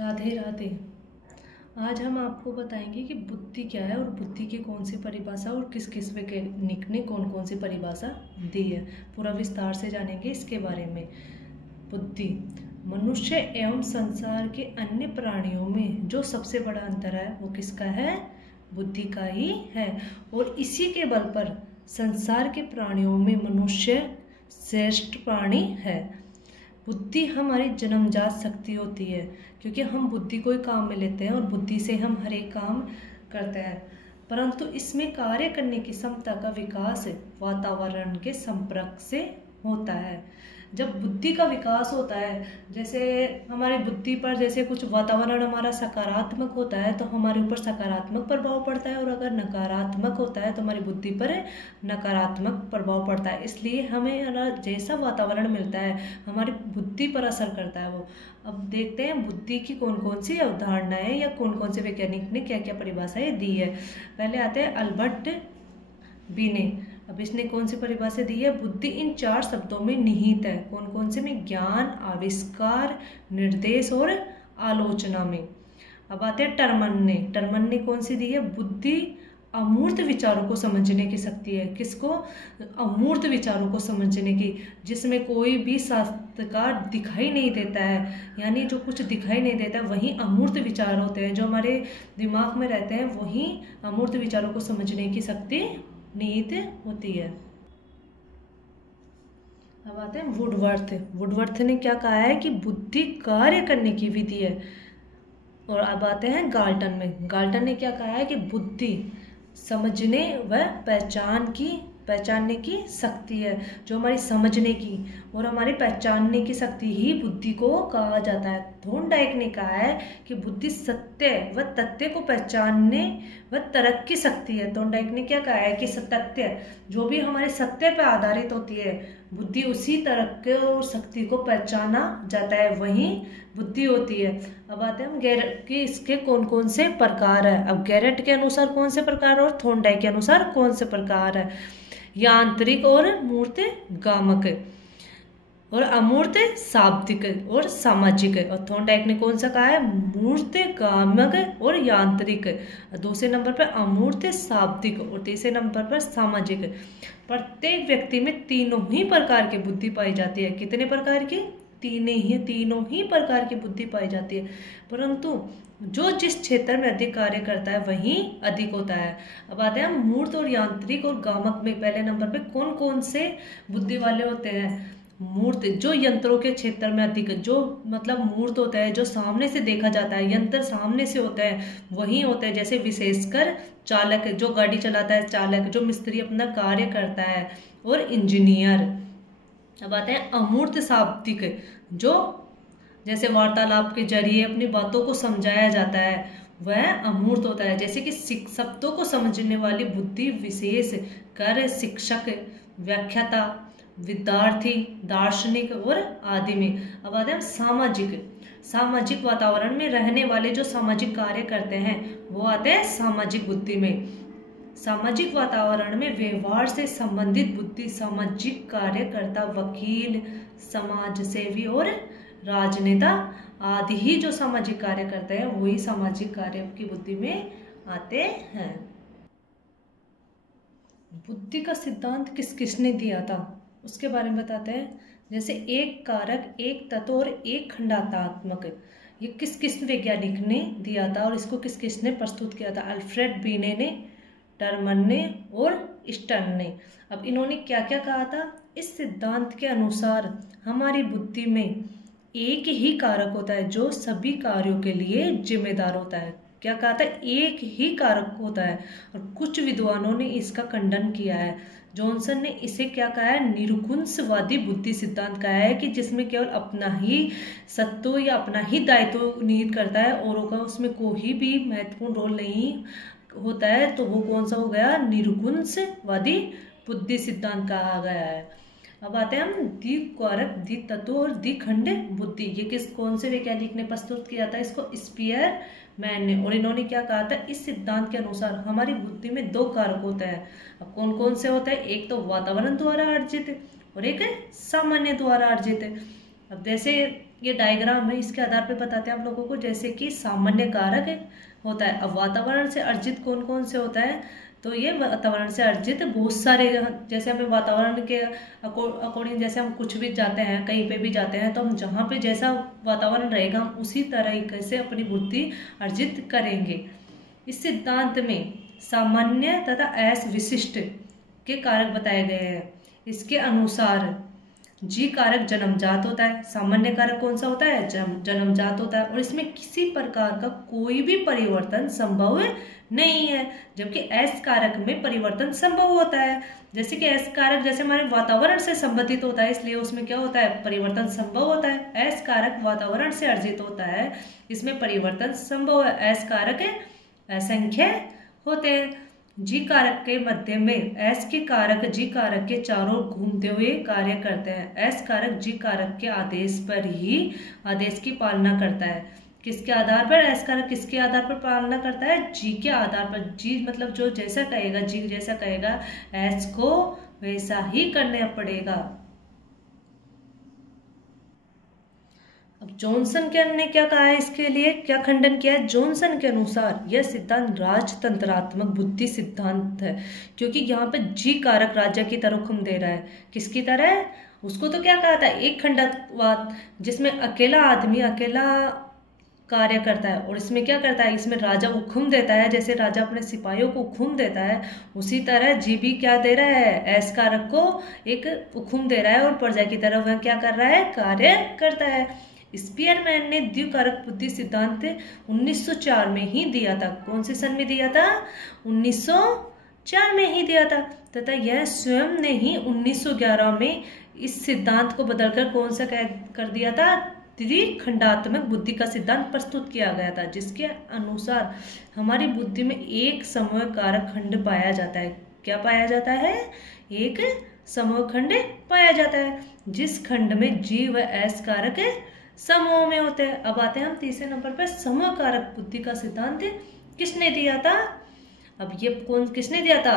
राधे राधे। आज हम आपको बताएंगे कि बुद्धि क्या है और बुद्धि की कौन सी परिभाषा और किस किस वैज्ञानिक ने कौन कौन सी परिभाषा दी है। पूरा विस्तार से जानेंगे इसके बारे में। बुद्धि मनुष्य एवं संसार के अन्य प्राणियों में जो सबसे बड़ा अंतर है वो किसका है? बुद्धि का ही है। और इसी के बल पर संसार के प्राणियों में मनुष्य श्रेष्ठ प्राणी है। बुद्धि हमारी जन्मजात शक्ति होती है, क्योंकि हम बुद्धि को ही काम में लेते हैं और बुद्धि से हम हर एक काम करते हैं, परंतु इसमें कार्य करने की क्षमता का विकास वातावरण के संपर्क से होता है। जब बुद्धि का विकास होता है, जैसे हमारी बुद्धि पर जैसे कुछ वातावरण हमारा सकारात्मक होता है तो हमारे ऊपर सकारात्मक प्रभाव पड़ता है, और अगर नकारात्मक होता है तो हमारी बुद्धि पर नकारात्मक प्रभाव पड़ता है। इसलिए हमें जैसा वातावरण मिलता है हमारी बुद्धि पर असर करता है वो। अब देखते हैं बुद्धि की कौन कौन सी अवधारणाएं या कौन कौन से वैज्ञानिक ने क्या क्या परिभाषाएं दी है। पहले आते हैं अल्बर्ट बीने। अब इसने कौन सी परिभाषा दी है? बुद्धि इन 4 शब्दों में निहित है। कौन कौन से में? ज्ञान, आविष्कार, निर्देश और आलोचना में। अब आते हैं टर्मन ने कौन सी दी है? बुद्धि अमूर्त विचारों को समझने की शक्ति है। किसको? अमूर्त विचारों को समझने की, जिसमें कोई भी शास्त्रकार दिखाई नहीं देता है, यानी जो कुछ दिखाई नहीं देता वही अमूर्त विचार होते हैं, जो हमारे दिमाग में रहते हैं वही अमूर्त विचारों को समझने की शक्ति निहित होती है। अब आते हैं वुडवर्थ ने क्या कहा है कि बुद्धि कार्य करने की विधि है। और अब आते हैं गाल्टन ने क्या कहा है कि बुद्धि समझने व पहचानने की शक्ति है। जो हमारी समझने की और हमारी पहचानने की शक्ति ही बुद्धि को कहा जाता है। थॉर्नडाइक ने कहा है कि बुद्धि सत्य व तथ्य को पहचानने व तर्क की शक्ति है। थॉर्नडाइक ने क्या कहा है कि तथ्य जो भी हमारे सत्य पर आधारित होती है, बुद्धि उसी तर्क और शक्ति को पहचाना जाता है, वही बुद्धि होती है। अब आते हैं हम गैरेट कि इसके कौन कौन से प्रकार है। अब गैरेट के अनुसार कौन से प्रकार और थॉर्नडाइक के अनुसार कौन से प्रकार है? यांत्रिक और मूर्त गामक और अमूर्त शाब्दिक और सामाजिक। और थॉर्नडाइक ने कौन सा कहा है? मूर्त गामक और यांत्रिक, दूसरे नंबर पर अमूर्त शाब्दिक और तीसरे नंबर पर सामाजिक। प्रत्येक व्यक्ति में तीनों ही प्रकार की बुद्धि पाई जाती है। कितने प्रकार की? तीनों ही प्रकार की बुद्धि पाई जाती है, परंतु जो जिस क्षेत्र में अधिक कार्य करता है वही अधिक होता है। अब आते हैं मूर्त और यांत्रिक और गामक में। पहले नंबर पे कौन कौन से बुद्धि वाले होते हैं? मूर्त जो यंत्रों के क्षेत्र में अधिक, जो मतलब मूर्त होता है जो सामने से देखा जाता है, यंत्र सामने से होता है वही होता है। जैसे विशेषकर चालक, जो गाड़ी चलाता है चालक, जो मिस्त्री अपना कार्य करता है, और इंजीनियर। अब आते हैं अमूर्त शाब्दिक, जो जैसे वार्तालाप के जरिए अपनी बातों को समझाया जाता है, वह अमूर्त होता है। जैसे कि शब्दों को समझने वाली बुद्धि विशेष कर शिक्षक, व्याख्याता, विद्यार्थी, दार्शनिक और आदि में। अब आते हैं सामाजिक वातावरण में रहने वाले जो सामाजिक कार्य करते हैं वो आते हैं सामाजिक बुद्धि में। सामाजिक वातावरण में व्यवहार से संबंधित बुद्धि सामाजिक कार्यकर्ता, वकील, समाज सेवी और राजनेता आदि ही जो सामाजिक कार्य करते हैं वही सामाजिक कार्य की बुद्धि में आते हैं। बुद्धि का सिद्धांत किस किसने दिया था उसके बारे में बताते हैं। जैसे एक कारक, एक तत्व और एक खंडात्मक, ये किस किस वैज्ञानिक ने दिया था और इसको किस किस ने प्रस्तुत किया था? अल्फ्रेड बीने ने, टर्मन ने और स्टर्न ने। अब इन्होंने क्या क्या कहा था? इस सिद्धांत के अनुसार हमारी बुद्धि में एक ही कारक होता है जो सभी कार्यों के लिए जिम्मेदार होता है। क्या कहा था? एक ही कारक होता है। और कुछ विद्वानों ने इसका खंडन किया है। जॉनसन ने इसे क्या कहा है? निरकुंसवादी बुद्धि सिद्धांत कहा है, कि जिसमें केवल अपना ही सत्व या अपना ही दायित्व निहित करता है, औरों का उसमें कोई भी महत्वपूर्ण रोल नहीं होता है। तो वो कौन सा हो गया? निरकुंसवादी बुद्धि सिद्धांत कहा गया है। अब आते हैं हम द्विकारक, द्वितत्व और द्विखंड बुद्धि। ये कौन से वैज्ञानिक ने प्रस्तुत किया था? इसको स्पीयरमैन ने। और इन्होंने क्या कहा था? इस सिद्धांत के अनुसार हमारी बुद्धि में 2 कारक होते हैं। अब कौन कौन से होते हैं? एक तो वातावरण द्वारा अर्जित और एक सामान्य द्वारा अर्जित। अब जैसे ये डायग्राम है, इसके आधार पर बताते हैं आप लोगों को। जैसे कि सामान्य कारक होता है। अब वातावरण से अर्जित कौन कौन से होता है, तो ये वातावरण से अर्जित बहुत सारे, जैसे हमें वातावरण के अकॉर्डिंग, जैसे हम कुछ भी जाते हैं, कहीं पे भी जाते हैं, तो हम जहाँ पे जैसा वातावरण रहेगा हम उसी तरीके से अपनी बुद्धि अर्जित करेंगे। इस सिद्धांत में सामान्य तथा अविशिष्ट के कारक बताए गए हैं। इसके अनुसार जी कारक जन्मजात होता है, सामान्य कारक कौन सा होता है, जन्मजात होता है, और इसमें किसी प्रकार का कोई भी परिवर्तन संभव नहीं है। जबकि एस कारक में परिवर्तन संभव होता है। जैसे कि एस कारक जैसे हमारे वातावरण से संबंधित होता है, इसलिए उसमें क्या होता है, परिवर्तन संभव होता है। एस कारक वातावरण से अर्जित होता है, इसमें परिवर्तन संभव है। एस कारक असंख्य होते हैं। जी कारक के मध्य में एस के कारक जी कारक के चारों ओर घूमते हुए कार्य करते हैं। एस कारक जी कारक के आदेश पर ही आदेश की पालना करता है। किसके आधार पर, एस कारक किसके आधार पर पालना करता है, जी के आधार पर। जी मतलब जो जैसा कहेगा, जी जैसा कहेगा, एस को वैसा ही करना पड़ेगा। अब जॉनसन ने क्या कहा है, इसके लिए क्या खंडन किया है। जॉनसन के अनुसार यह सिद्धांत राजतंत्रात्मक बुद्धि सिद्धांत है, क्योंकि यहाँ पे जी कारक राजा की तरफ हुक्म दे रहा है। किसकी तरह, उसको तो क्या कहा था, एक खंडवाद, जिसमें अकेला आदमी अकेला कार्य करता है। और इसमें क्या करता है, इसमें राजा हुक्म देता है, जैसे राजा अपने सिपाहियों को हुक्म देता है, उसी तरह जी भी क्या दे रहा है, एस कारक को एक हुक्म दे रहा है और प्रजा की तरफ वह क्या कर रहा है, कार्य करता है। स्पीयरमैन ने द्विकारक बुद्धि सिद्धांत 1904 में ही दिया था। कौन से सन में दिया था, 1904 में ही दिया था, तथा यह स्वयं ने ही 1911 में इस सिद्धांत को बदलकर कौन सा कर दिया था, त्रिखंडात्मक बुद्धि का सिद्धांत प्रस्तुत किया गया था, जिसके अनुसार हमारी बुद्धि में एक समूह कारक खंड पाया जाता है। क्या पाया जाता है, एक समूह खंड पाया जाता है, जिस खंड में जी व एस कारक समूह में होते हैं। अब आते हैं हम तीसरे नंबर पर, समूह कारक बुद्धि का सिद्धांत किसने दिया था। अब ये कौन किसने दिया था,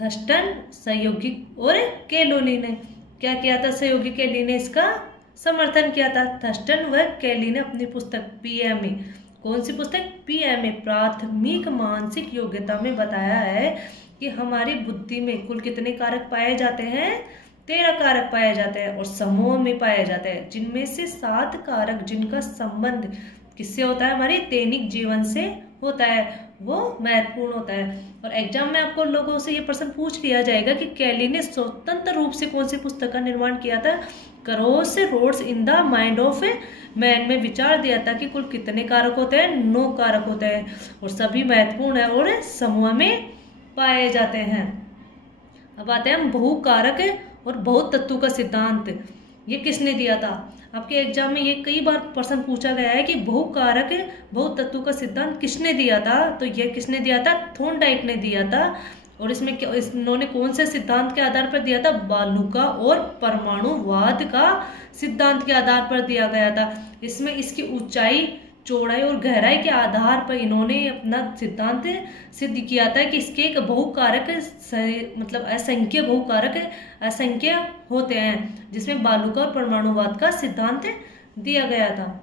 थर्स्टन, सहयोगी और कैलोनी ने। क्या किया था, सहयोगी कैली ने इसका समर्थन किया था। थर्स्टन व कैली ने अपनी पुस्तक पीएमए, कौन सी पुस्तक, पीएमए, प्राथमिक मानसिक योग्यता में बताया है कि हमारी बुद्धि में कुल कितने कारक पाए जाते हैं, 13 कारक पाए जाते हैं और समूह में पाए जाते हैं, जिनमें से 7 कारक जिनका संबंध किससे होता है, हमारे दैनिक जीवन से होता है, वो महत्वपूर्ण होता है। और एग्जाम में आपको लोगों से ये प्रश्न पूछ लिया जाएगा कि कैली ने स्वतंत्र रूप से कौन सी पुस्तक का निर्माण किया था। Cross roads in the mind of man में विचार दिया था कि कुल कितने कारक होते हैं, 9 कारक होते हैं और सभी महत्वपूर्ण है और समूह में पाए जाते हैं। अब आते हैं हम बहुकारक और बहुत तत्व का सिद्धांत। ये किसने दिया था, आपके एग्जाम में ये कई बार प्रश्न पूछा गया है कि बहुकारक बहुत तत्व का सिद्धांत किसने दिया था, तो ये किसने दिया था, थॉर्नडाइक ने दिया था। और इसमें इन्होंने कौन से सिद्धांत के आधार पर दिया था, बालुका और परमाणुवाद का सिद्धांत के आधार पर दिया गया था। इसमें इसकी ऊंचाई, चौड़ाई और गहराई के आधार पर इन्होंने अपना सिद्धांत सिद्ध किया था कि इसके एक बहुकारक मतलब असंख्य बहुकारक असंख्य होते हैं, जिसमें बालुका और परमाणुवाद का सिद्धांत दिया गया था।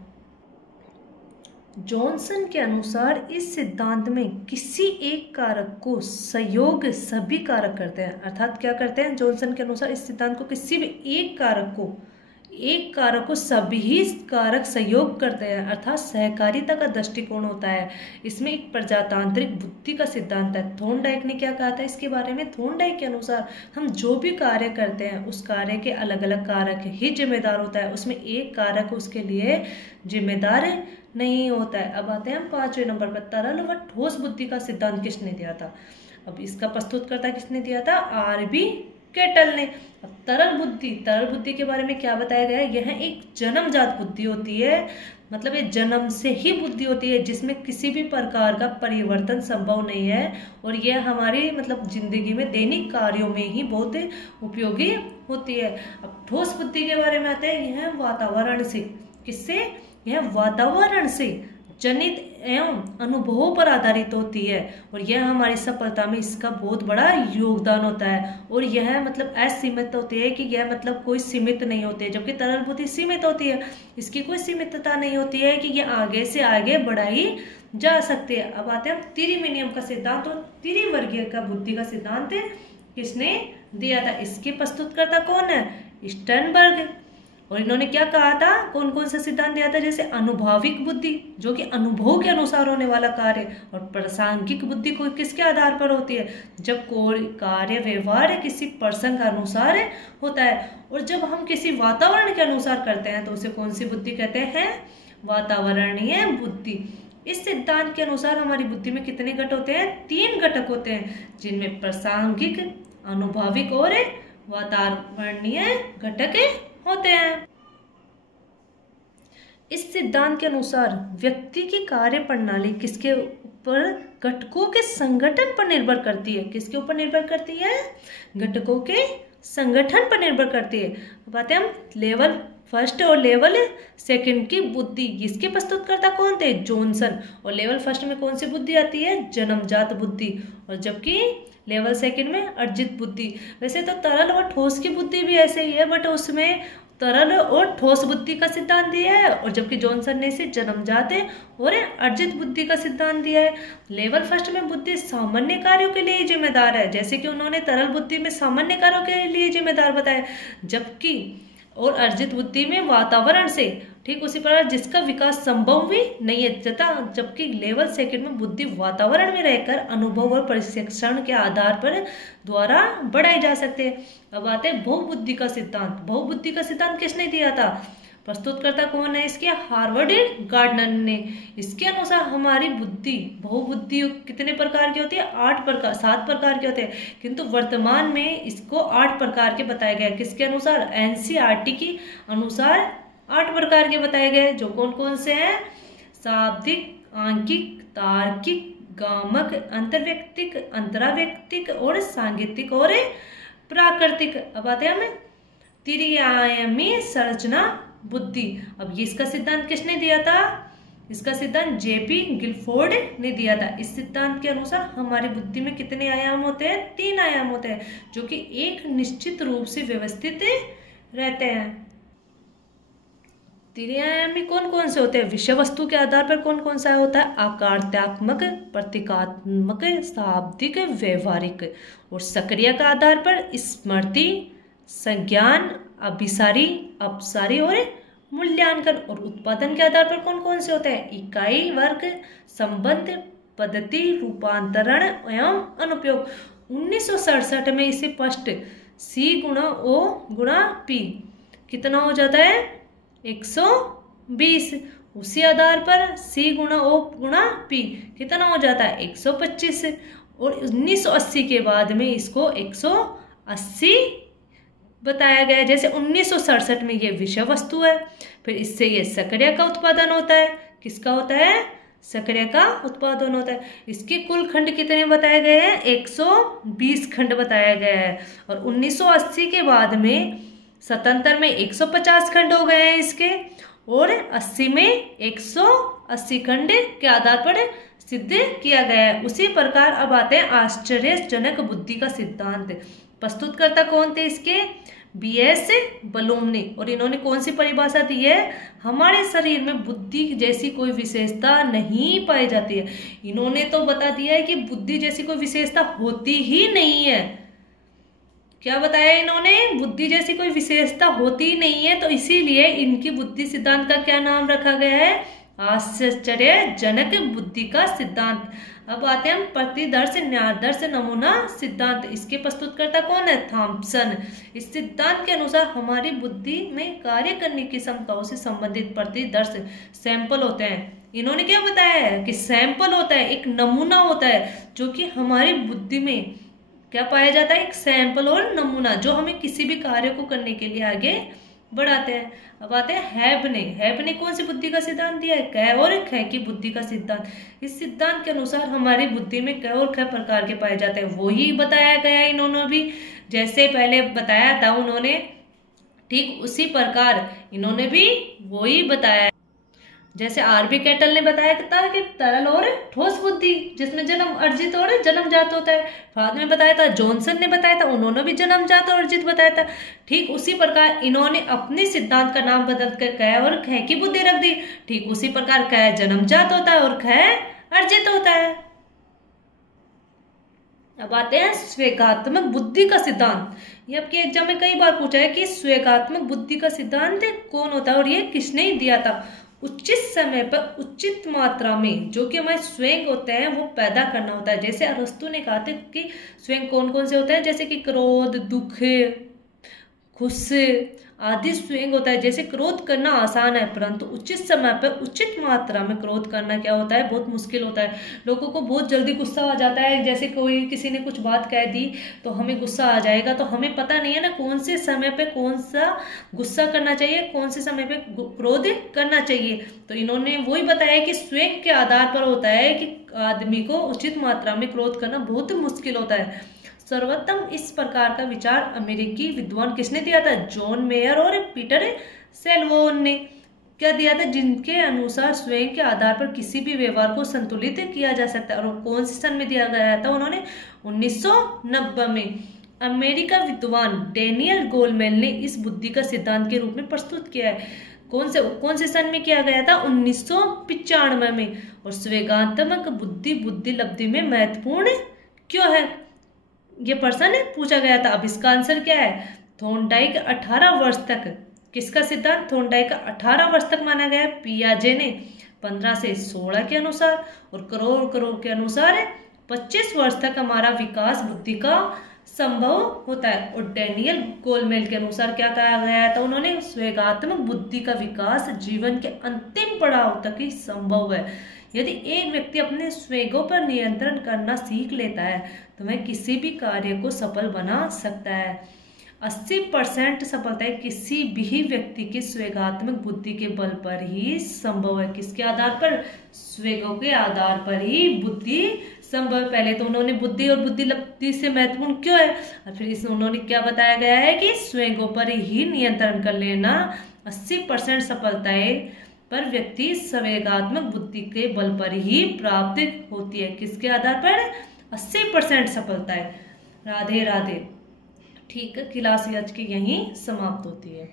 जॉनसन के अनुसार इस सिद्धांत में किसी एक कारक को सहयोग सभी कारक करते हैं। अर्थात क्या करते हैं, जॉनसन के अनुसार इस सिद्धांत को किसी भी एक कारक को सभी कारक सहयोग करते हैं, अर्थात सहकारिता का दृष्टिकोण होता है। इसमें एक प्रजातांत्रिक बुद्धि का सिद्धांत है। थॉर्नडाइक ने क्या कहा था इसके बारे में, थॉर्नडाइक के अनुसार हम जो भी कार्य करते हैं उस कार्य के अलग अलग कारक ही जिम्मेदार होता है, उसमें एक कारक उसके लिए जिम्मेदार नहीं होता है। अब आते हैं हम 5वें नंबर पर, तरल व ठोस बुद्धि का सिद्धांत किसने दिया था। अब इसका प्रस्तुतकर्ता किसने दिया था, आरबी केटल ने। अब तरल बुद्धि के बारे में क्या बताया गया है, यह एक जन्मजात बुद्धि होती है, मतलब ये जन्म से ही बुद्धि होती है, जिसमें किसी भी प्रकार का परिवर्तन संभव नहीं है और यह हमारी मतलब जिंदगी में दैनिक कार्यों में ही बहुत उपयोगी होती है। अब ठोस बुद्धि के बारे में आते हैं, यह वातावरण से, किससे, यह वातावरण से जनित एवं अनुभवों पर आधारित होती है और यह हमारी सफलता में इसका बहुत बड़ा योगदान होता है। और यह मतलब असीमित होती है कि यह मतलब कोई सीमित नहीं होती है, जबकि तरल बुद्धि सीमित होती है, इसकी कोई सीमितता नहीं होती है कि यह आगे से आगे बढ़ाई जा सकती है। अब आते हैं हम त्रिविनियम का सिद्धांत और त्रिवर्गीय का बुद्धि का सिद्धांत किसने दिया था? इसके प्रस्तुतकर्ता कौन है? स्टर्नबर्ग। और इन्होंने क्या कहा था, कौन कौन सा सिद्धांत दिया था? जैसे अनुभाविक बुद्धि जो कि अनुभव के अनुसार होने वाला कार्य, और प्रासंगिक बुद्धि को किसके आधार पर होती है? जब कोई कार्य व्यवहार किसी प्रसंग अनुसार होता है, और जब हम किसी वातावरण के अनुसार करते हैं तो उसे कौन सी बुद्धि कहते हैं? वातावरणीय बुद्धि। इस सिद्धांत के अनुसार हमारी बुद्धि में कितने घटक होते हैं? 3 घटक होते हैं, जिनमें प्रासंगिक, अनुभाविक और वातावरणीय घटक होते हैं। इस सिद्धांत के अनुसार व्यक्ति की कार्य प्रणाली किसके ऊपर? घटकों के संगठन पर निर्भर करती है। किसके ऊपर निर्भर करती है? घटकों के संगठन पर निर्भर करती है। बातें हम लेवल फर्स्ट और लेवल सेकंड की बुद्धि, इसके प्रस्तुतकर्ता कौन थे? जॉनसन। और लेवल फर्स्ट में कौन सी बुद्धि आती है? जन्मजात बुद्धि, और जबकि लेवल सेकंड में अर्जित बुद्धि। वैसे तो तरल और ठोस की बुद्धि भी ऐसे ही है, बट उसमें तरल और ठोस बुद्धि का सिद्धांत दिया है, और जबकि जॉनसन ने इसे जन्मजात और अर्जित बुद्धि का सिद्धांत दिया है। लेवल फर्स्ट में बुद्धि सामान्य कार्यों के लिए जिम्मेदार है, जैसे कि उन्होंने तरल बुद्धि में सामान्य कार्यों के लिए जिम्मेदार बताया, जबकि और अर्जित बुद्धि में वातावरण से, ठीक उसी प्रकार जिसका विकास संभव भी नहीं है, तथा जबकि लेवल सेकंड में बुद्धि वातावरण में रहकर अनुभव और प्रशिक्षण के आधार पर द्वारा बढ़ाई जा सकते हैं। अब आते हैं बहुबुद्धि का सिद्धांत। बहुबुद्धि का सिद्धांत किसने दिया था? प्रस्तुतकर्ता कौन है इसके? हार्वर्ड गार्डनर ने। इसके अनुसार हमारी बुद्धि, बहुबुद्धि कितने प्रकार की होती है? 7 प्रकार के होते हैं, किंतु वर्तमान में इसको 8 प्रकार के बताए गए। किसके अनुसार? एनसीईआरटी की अनुसार 8 प्रकार के बताए गए, जो कौन कौन से हैं? शाब्दिक, आंकिक, तार्किक, गामक, अंतर्व्यक्तिक, अंतराव्यक्तिक और सांगीतिक और प्राकृतिक। अब आते हैं हमें त्रिआयामी संरचना बुद्धि। अब ये इसका सिद्धांत किसने दिया था? इसका सिद्धांत जेपी गिलफोर्ड ने दिया था। इस सिद्धांत के अनुसार हमारी बुद्धि में कितने आयाम होते हैं? 3 आयाम होते हैं, जो कि एक निश्चित रूप से व्यवस्थित रहते हैं। त्रिआयामी कौन कौन से होते हैं? विषय वस्तु के आधार पर कौन कौन सा होता है? आकारात्मक, प्रतीकात्मक, शाब्दिक, व्यवहारिक। और सक्रिय का आधार पर स्मृति, संज्ञान, अभिसारी, अपसारी और मूल्यांकन। और उत्पादन के आधार पर कौन कौन से होते हैं? इकाई, वर्ग, संबंध, पद्धति, रूपांतरण एवं अनुप्रयोग। 1967 में इसे स्पष्ट C गुणा O गुणा P कितना हो जाता है? 120। उसी आधार पर C गुणा O गुणा P कितना हो जाता है? 125। और 1980 के बाद में इसको 180 बताया गया है। जैसे 1967 में ये विषय वस्तु है, फिर इससे ये सक्रिय का उत्पादन होता है। किसका होता है? सक्रिय का उत्पादन होता है। इसके कुल खंड कितने बताए गए हैं? 120 खंड बताया गया है। और 1980 के बाद में 77 में 150 खंड हो गए हैं इसके, और 80 में 180 खंड के आधार पर सिद्ध किया गया है। उसी प्रकार अब आते हैं आश्चर्यजनक बुद्धि का सिद्धांत। प्रस्तुतकर्ता कौन थे इसके? BS बलूम ने। और इन्होंने कौन सी परिभाषा दी है? हमारे शरीर में बुद्धि जैसी कोई विशेषता नहीं पाई जाती है। इन्होंने तो बता दिया है कि बुद्धि जैसी कोई विशेषता होती ही नहीं है। क्या बताया इन्होंने? बुद्धि जैसी कोई विशेषता होती ही नहीं है, तो इसीलिए इनकी बुद्धि सिद्धांत का क्या नाम रखा गया है? आश्चर्यजनक बुद्धि का सिद्धांत। अब आते हैं हम प्रतिदर्श न्यायादर्श नमूना सिद्धांत। इसके प्रस्तुतकर्ता कौन है? थॉम्पसन। इस सिद्धांत के अनुसार हमारी बुद्धि में कार्य करने की क्षमताओं से संबंधित प्रतिदर्श सैंपल होते हैं। इन्होंने क्या बताया है कि सैंपल होता है, एक नमूना होता है, जो कि हमारी बुद्धि में क्या पाया जाता है? एक सैंपल और नमूना, जो हमें किसी भी कार्य को करने के लिए आगे बढ़ाते हैं। अब आते हैं हैब ने कौन सी बुद्धि का सिद्धांत दिया है? क और ख की बुद्धि का सिद्धांत। इस सिद्धांत के अनुसार हमारी बुद्धि में क और ख प्रकार के पाए जाते हैं। वही बताया गया है इन्होंने भी, जैसे पहले बताया था उन्होंने, ठीक उसी प्रकार इन्होंने भी वही बताया। जैसे आरबी कैटल ने बताया था कि तरल और ठोस बुद्धि जिसमें जन्म अर्जित और जन्मजात होता है। बाद में बताया था जॉनसन ने बताया था, उन्होंने भी जन्मजात और अर्जित बताया था। ठीक उसी प्रकार इन्होंने अपने सिद्धांत का नाम बदल कर क और ख की बुद्धि रख दी। ठीक उसी प्रकार क जन्मजात होता है और ख अर्जित होता है। अब आते हैं स्वेगात्मक बुद्धि का सिद्धांत। ये आपके एग्जाम में कई बार पूछा है कि स्वेगात्मक बुद्धि का सिद्धांत कौन होता है और ये किसने दिया था। उचित समय पर उचित मात्रा में जो कि हमारे स्वेग होते हैं वो पैदा करना होता है। जैसे अरस्तु ने कहा था कि स्वेग कौन कौन से होते हैं, जैसे कि क्रोध, दुख, गुस्से आदि स्वेग होता है। जैसे क्रोध करना आसान है परंतु उचित समय पर उचित मात्रा में क्रोध करना क्या होता है, बहुत मुश्किल होता है। लोगों को बहुत जल्दी गुस्सा आ जाता है। जैसे कोई किसी ने कुछ बात कह दी तो हमें गुस्सा आ जाएगा, तो हमें पता नहीं है ना कौन से समय पे कौन सा गुस्सा करना चाहिए, कौन से समय पे क्रोध करना चाहिए। तो इन्होंने वही बताया कि स्वेग के आधार पर होता है कि आदमी को उचित मात्रा में क्रोध करना बहुत मुश्किल होता है। सर्वोत्तम इस प्रकार का विचार अमेरिकी विद्वान किसने दिया था, जॉन मेयर और पीटर सेल्वोन ने क्या दिया था, जिनके अनुसार स्वयं के आधार पर किसी भी व्यवहार को संतुलित किया जा सकता है। और कौन से सन में दिया गया था, उन्होंने 1990 में। अमेरिका विद्वान डेनियल गोलमेल ने इस बुद्धि का सिद्धांत के रूप में प्रस्तुत किया है। कौन से सन में किया गया था, 1995 में। और स्वेगात्मक बुद्धि बुद्धि लब्धि में महत्वपूर्ण क्यों है, ये प्रश्न पूछा गया था। अब इसका आंसर क्या है, थॉर्नडाइक 18 वर्ष तक, किसका सिद्धांत, थॉर्नडाइक का 18 वर्ष तक माना गया है। पियाजे ने 15 से 16 के अनुसार और करोड़ के अनुसार 25 वर्ष तक हमारा विकास बुद्धि का संभव होता है। और डेनियल गोलमेल के अनुसार क्या कहा गया था, उन्होंने स्वेगात्मक बुद्धि का विकास जीवन के अंतिम पड़ाव तक ही संभव है। यदि एक व्यक्ति अपने स्वेगों पर नियंत्रण करना सीख लेता है तो वह किसी भी कार्य को सफल बना सकता है। 80% सफलता किसी भी व्यक्ति की स्वेगात्मक बुद्धि के बल पर ही संभव है। किसके आधार पर, स्वेगों के आधार पर ही बुद्धि संभव। पहले तो उन्होंने बुद्धि और बुद्धि लब्धि से महत्वपूर्ण क्यों है, और फिर इस उन्होंने क्या बताया गया है कि स्वेगों पर ही नियंत्रण कर लेना 80% सफलताएं पर व्यक्ति स्वेगात्मक बुद्धि के बल पर ही प्राप्त होती है। किसके आधार पर, 80% सफलता है। राधे राधे। ठीक है, क्लास आज की यहीं समाप्त होती है।